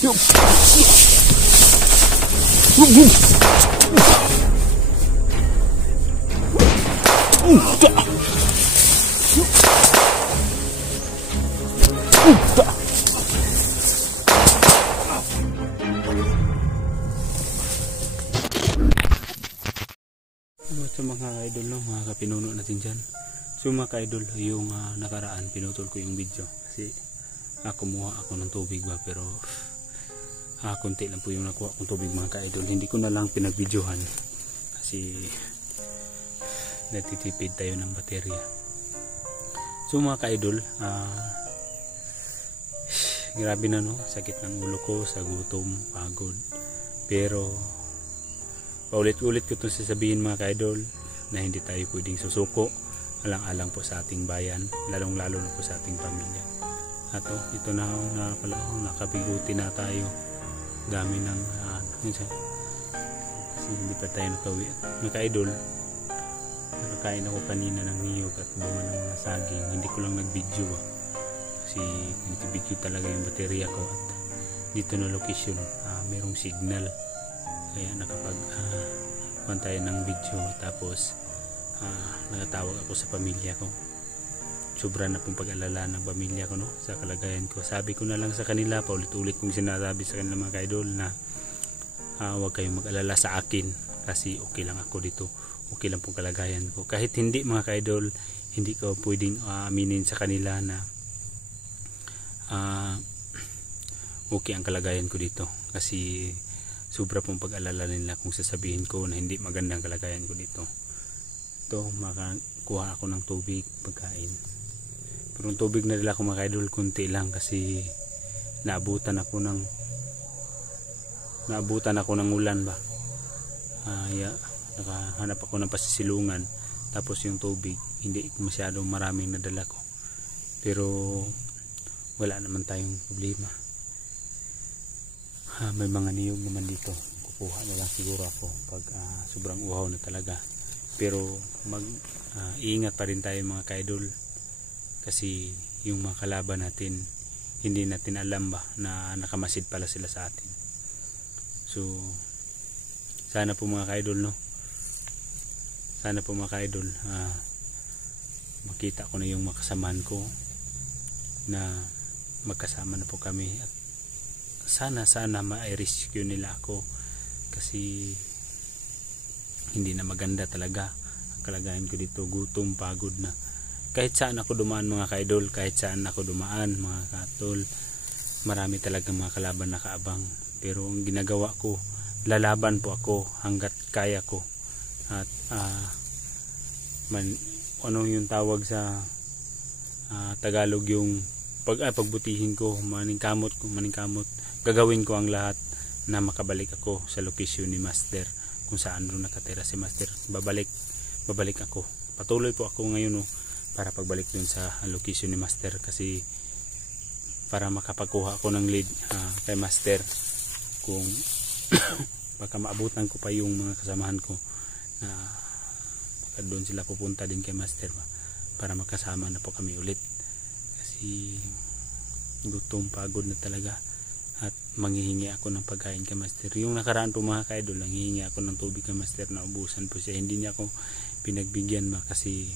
Sa mga idol, no, mga kapinuno natin dyan. So mga idol, yung nakaraan pinutol ko yung video kasi kumuha ako ng tubig ba, pero konti lang po yung nakuha kong tubig mga idol. Hindi ko na lang pinagvideohan kasi natitipid tayo ng baterya. So mga idol, grabe na, no, sakit ng ulo ko sa gutom, pagod, pero paulit-ulit ko itong sasabihin mga idol na hindi tayo pwedeng susuko alang-alang po sa ating bayan, lalong-lalo na po sa ating pamilya. At ito na pala, nakabiguti na tayo. Dami ng kasi hindi pa tayo nakawi. Mga idol, nakakain ako kanina ng niyog at bunga ng mga saging. Hindi ko lang nag-video kasi nag-video talaga yung baterya ko. At dito na location, merong signal, kaya nakapag tayo ng video. Tapos nakatawag ako sa pamilya ko. Sobra na pong pag-alala ng pamilya ko, no, sa kalagayan ko. Sabi ko na lang sa kanila, paulit-ulit kong sinasabi sa kanila mga idol na huwag kayong mag-alala sa akin kasi okay lang ako dito, okay lang pong kalagayan ko. Kahit hindi mga idol, hindi ko pwedeng aminin sa kanila na okay ang kalagayan ko dito kasi sobra pong pag-alala nila kung sasabihin ko na hindi magandang kalagayan ko dito. Ito, makakuha ako ng tubig, pagkain. Pero yung tubig na nila ko mga idol, kunti lang kasi naabutan ako ng ulan ba. Nakahanap ako ng pasisilungan. Tapos yung tubig, hindi masyadong maraming nadala ko. Pero wala naman tayong problema. May mga niyog naman dito. Kukuha na lang siguro ako pag sobrang uhaw na talaga. Pero iingat pa rin tayo mga kaidol kasi yung mga kalaban natin, hindi natin alam ba na nakamasid pala sila sa atin. So sana po mga kaidol, no, sana po mga kaidol makita ko na yung makasamahan ko na magkasama na po kami at sana ma-rescue nila ako kasi hindi na maganda talaga ang kalagayan ko dito. Gutom, pagod na. Kahit saan ako dumaan mga kaidol, kahit saan ako dumaan mga katol, marami talagang mga kalaban na kaabang. Pero ang ginagawa ko, lalaban po ako hanggat kaya ko. At ano yung tawag sa Tagalog, yung pagbutihin ko, maningkamot, gagawin ko ang lahat na makabalik ako sa location ni Master, kung saan doon nakatira si Master. Babalik ako, patuloy po ako ngayon, para pagbalik doon sa location ni Master, kasi para makapagkuha ako ng lead kay Master kung baka maabutan ko pa yung mga kasamahan ko na baka doon sila pupunta din kay Master para makasama na po kami ulit kasi gutom, pagod na talaga. At manghihingi ako ng pagkain kay Master. Yung nakaraan po mga kaidol, nanghihingi ako ng tubig kay Master, na ubusan po siya. Hindi niya ako pinagbigyan kasi,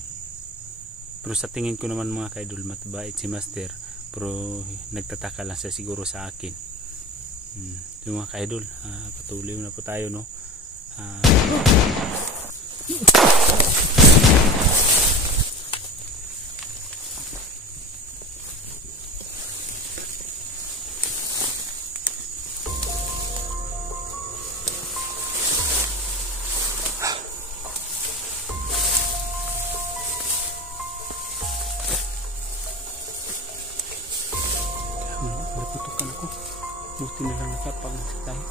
pero sa tingin ko naman mga kaidol, matbait si Master, pero nagtataka lang siya siguro sa akin. Yung mga kaidol, patuloy na po tayo, no. Naputukan ako. Buti na lang nakapangasik tayo.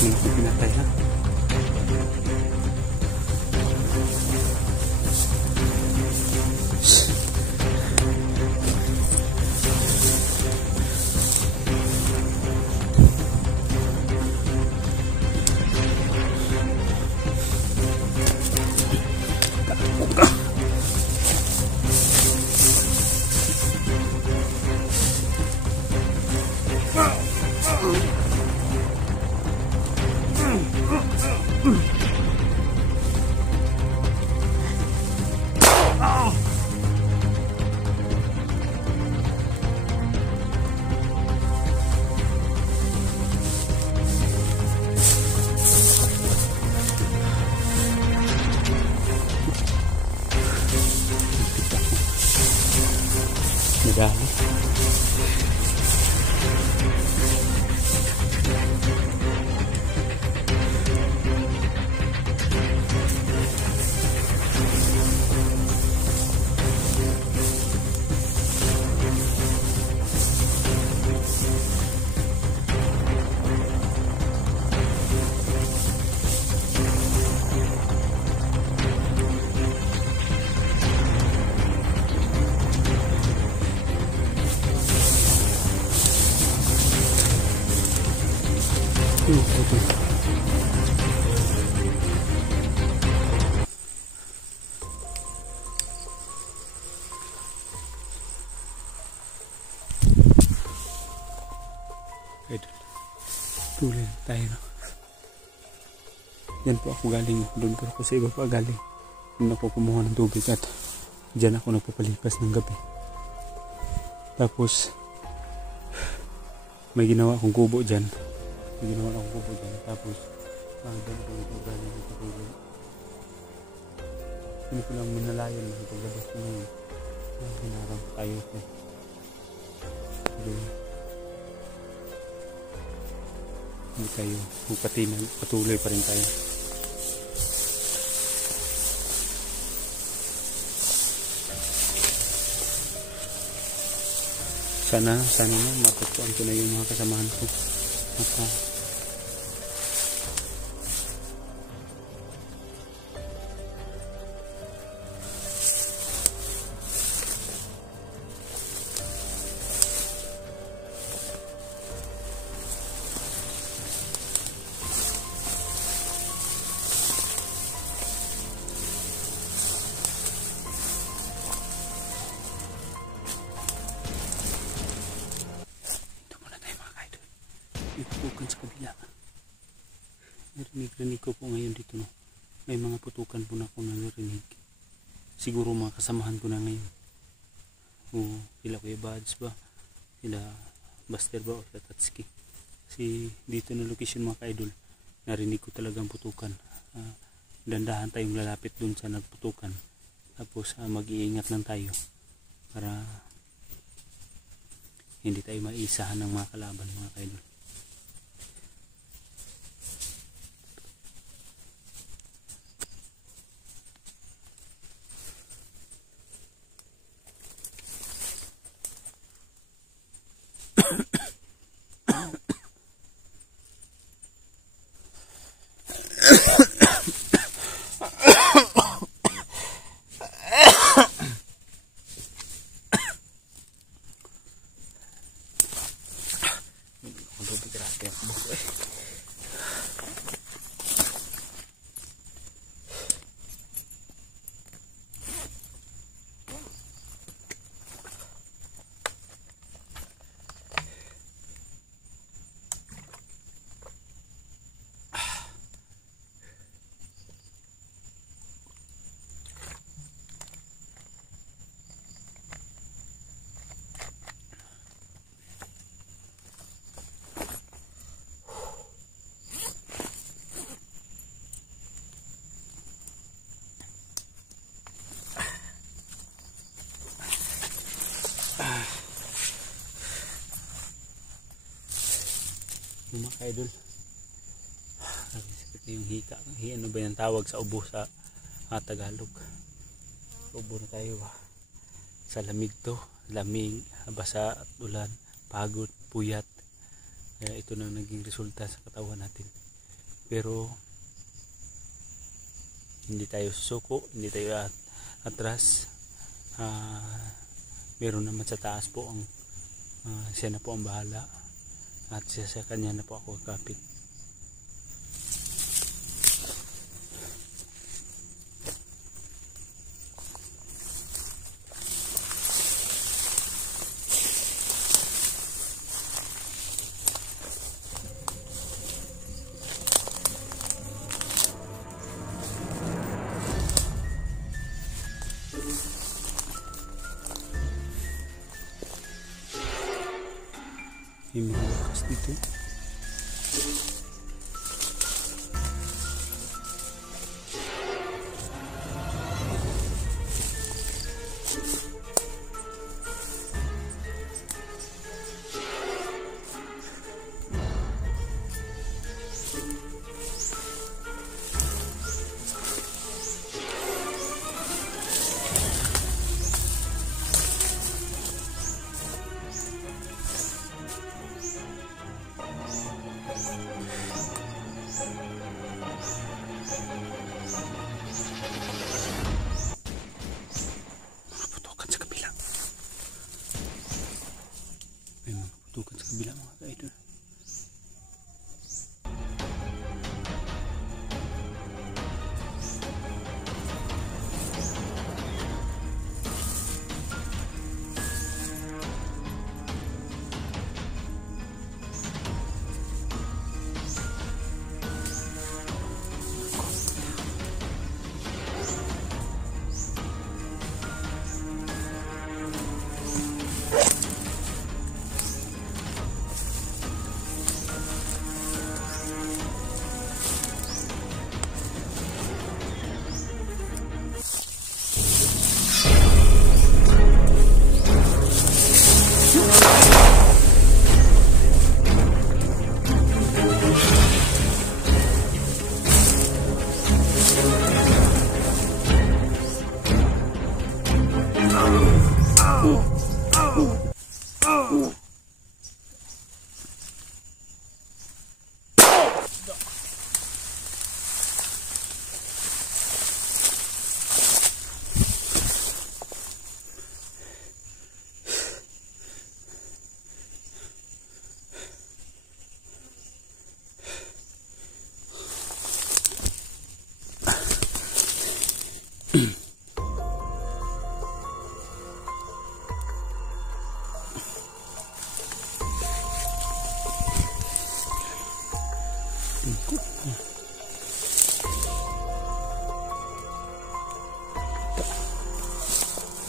Pinatay ha. Nadali. Tuloy tayo na. Yan po ako galing. Doon po ako sa iba pa galing. Doon ako kumuha ng tubig at dyan ako nagpapalipas ng gabi. Tapos may ginawa akong kubo dyan. Tapos dyan ako galing ng tubig. Hindi ko lang minalayan na paglabas ko ngayon. Hinarang tayo ko. Hindi tayo magpatinan, patuloy pa rin tayo. Sana na matutuan ko na yung mga kasamahan ko. Putukan sa kabila. Narinig ko po ngayon dito, no? May mga putukan po na ako narinig. Siguro mga kasamahan ko na ngayon. O sila Kuya Bads ba? Sila Buster ba? O sila Tatsuki. Kasi dito na location mga ka-idol, narinig ko talagang putukan. Dandahan tayong lalapit dun sa nagputukan. Tapos mag-iingat lang tayo para hindi tayo maisahan ng mga kalaban mga ka-idol. ano mga idol, sakit na yung hika. Ano ba yung tawag sa ubo sa Tagalog? Ubo na tayo sa lamig to, lamig, basa at ulan, pagod, puyat. Kaya ito na naging resulta sa katawan natin. Pero hindi tayo susuko, hindi tayo atras. Meron naman sa taas po ang siya na po ang bahala, at siya sa kanya na po ako kakapit. May mga wakas dito. Tukan sa kabila mga ka-idol.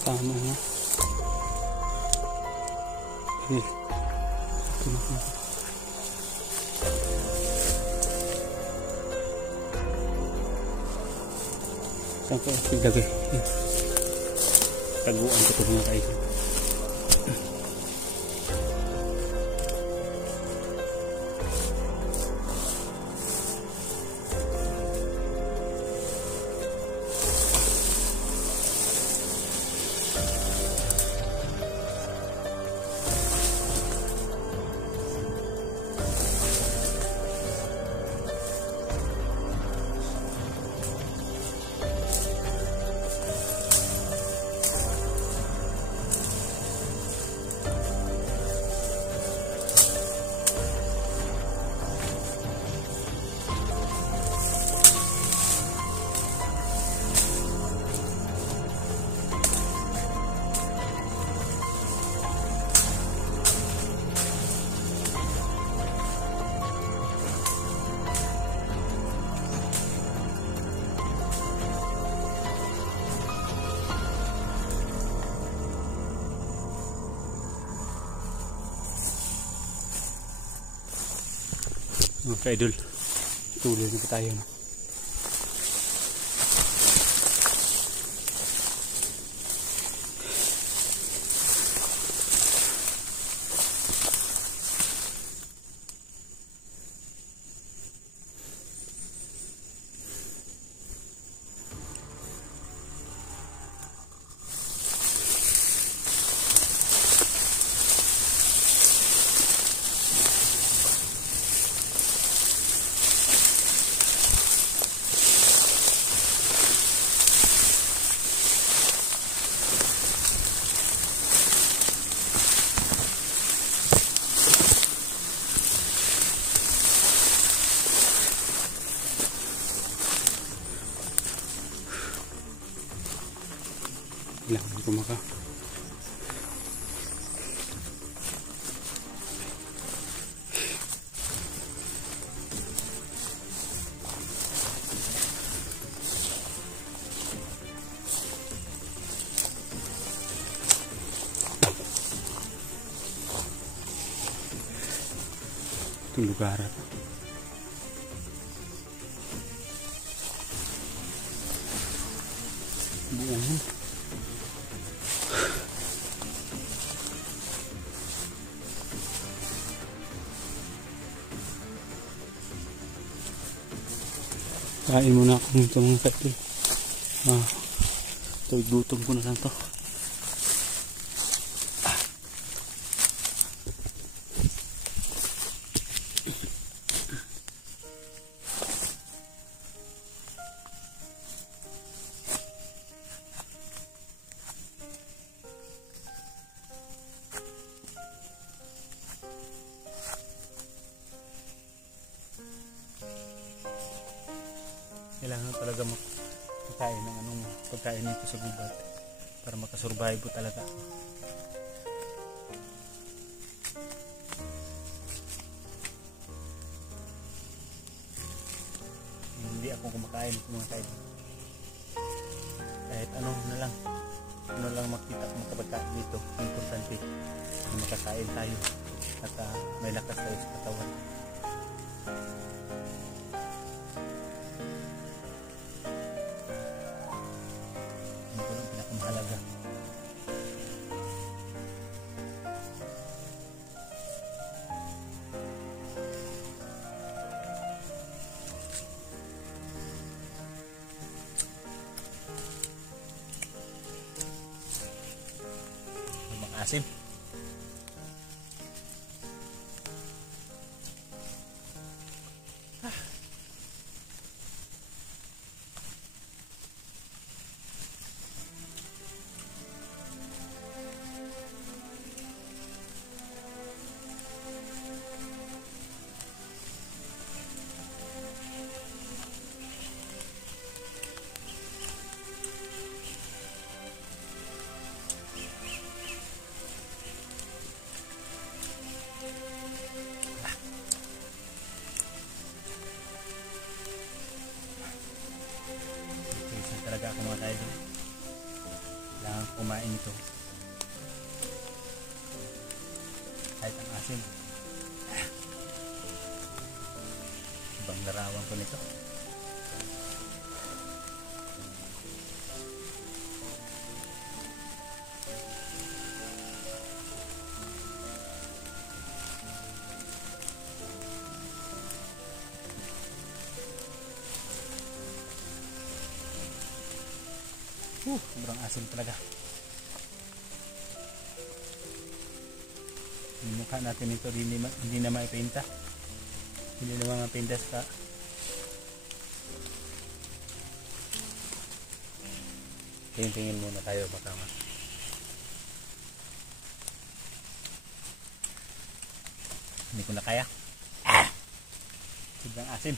Tama na. Saan ko ilagay? Taguan ko ito mga kaidol. Mga ka-idol, tuloy na tayo na. Kailangan ko maka itong lugar. Buong kain muna ako nito mga kaidol. Ito, gutom ko na lang to. Kailangan talaga makain ng anong pagkain nito sa gubat para makasurvive po talaga. Hindi ako kumakain ng mga kain. Kahit ano lang makita makapagkain dito. Importante na makakain tayo at may lakas tayo sa katawan. Mahalaga. Maasim. Talaga ako mga kaidol. Kailangan kumain ito. Kahit ang asin. Ibang larawan ko nito. Sobrang asin talaga. Yung mukha natin ito hindi na maipinta. Hindi na mga pintas ka. Tingin muna tayo matama. Hindi ko na kaya. Sobrang asin.